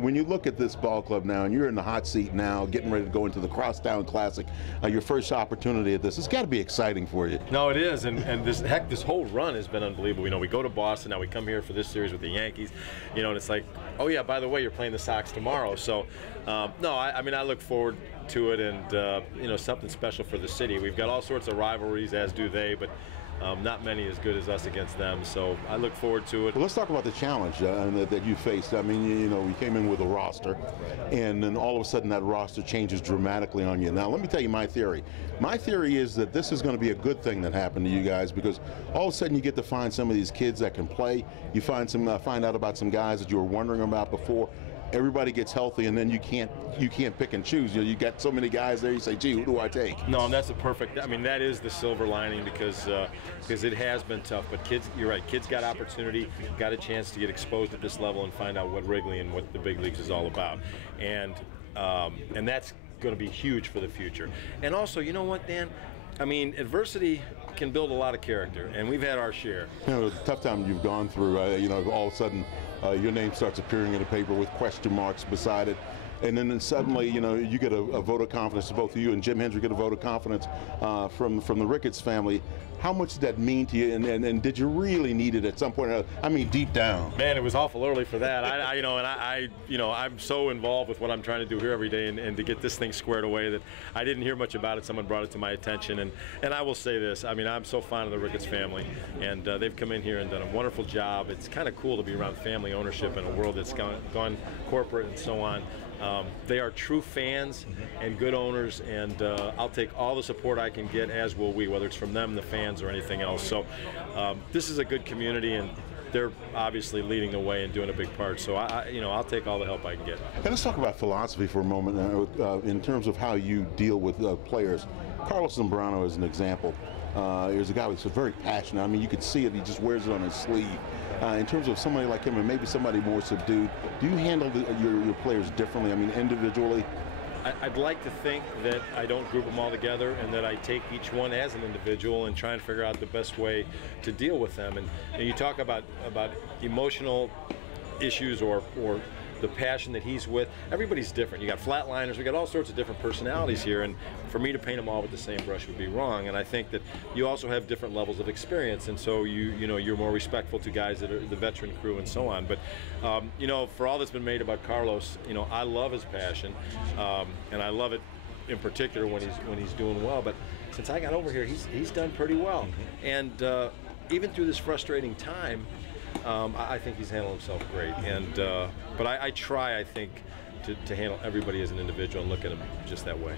When you look at this ball club now, and you're in the hot seat now, getting ready to go into the Crosstown Classic, your first opportunity at this, it's got to be exciting for you. No, it is, and this whole run has been unbelievable. You know, we go to Boston, now we come here for this series with the Yankees, you know, and it's like, oh yeah, by the way, you're playing the Sox tomorrow. So, no, I mean, I look forward to it, and you know, something special for the city. We've got all sorts of rivalries, as do they, but not many as good as us against them, so I look forward to it. Well, let's talk about the challenge that you faced. I mean, you know, we came in with a roster, and then all of a sudden that roster changes dramatically on you. Now, let me tell you my theory. My theory is that this is going to be a good thing that happened to you guys, because all of a sudden you get to find some of these kids that can play. You find out about some guys that you were wondering about before. Everybody gets healthy, and then you can't pick and choose. You know, you got so many guys there. You say, "Gee, who do I take?" No, and that's a perfect. I mean, that is the silver lining, because it has been tough. But kids, you're right. Kids got opportunity, got a chance to get exposed at this level and find out what Wrigley and what the big leagues is all about, and that's going to be huge for the future. And also, you know what, Dan? I mean, adversity can build a lot of character, and we've had our share. You know, the tough time you've gone through, you know, all of a sudden your name starts appearing in the paper with question marks beside it. And then suddenly, you know, you get a vote of confidence. Both of you and Jim Hendry get a vote of confidence from the Ricketts family. How much did that mean to you? And did you really need it at some point? I mean, deep down. Man, it was awful early for that. I'm so involved with what I'm trying to do here every day, and to get this thing squared away that I didn't hear much about it. Someone brought it to my attention, and I will say this. I mean, I'm so fond of the Ricketts family, and they've come in here and done a wonderful job. It's kind of cool to be around family ownership in a world that's gone corporate and so on. They are true fans and good owners, and I'll take all the support I can get, as will we, whether it's from them, the fans, or anything else. So this is a good community, and they're obviously leading the way and doing a big part. So I'll take all the help I can get. And let's talk about philosophy for a moment in terms of how you deal with players. Carlos Zambrano is an example. He's a guy who's very passionate. I mean, you could see it. He just wears it on his sleeve. In terms of somebody like him, and maybe somebody more subdued, do you handle your players differently? I mean, individually? I'd like to think that I don't group them all together, and that I take each one as an individual and try and figure out the best way to deal with them. And you talk about emotional issues or the passion that he's with. Everybody's different. You got flatliners, we got all sorts of different personalities here, and for me to paint them all with the same brush would be wrong. And I think that you also have different levels of experience, and so you're more respectful to guys that are the veteran crew and so on. But you know, for all that's been made about Carlos, you know, I love his passion, and I love it in particular when he's doing well. But since I got over here, he's done pretty well, and even through this frustrating time, I think he's handled himself great, and but I try, I think, to handle everybody as an individual and look at them just that way.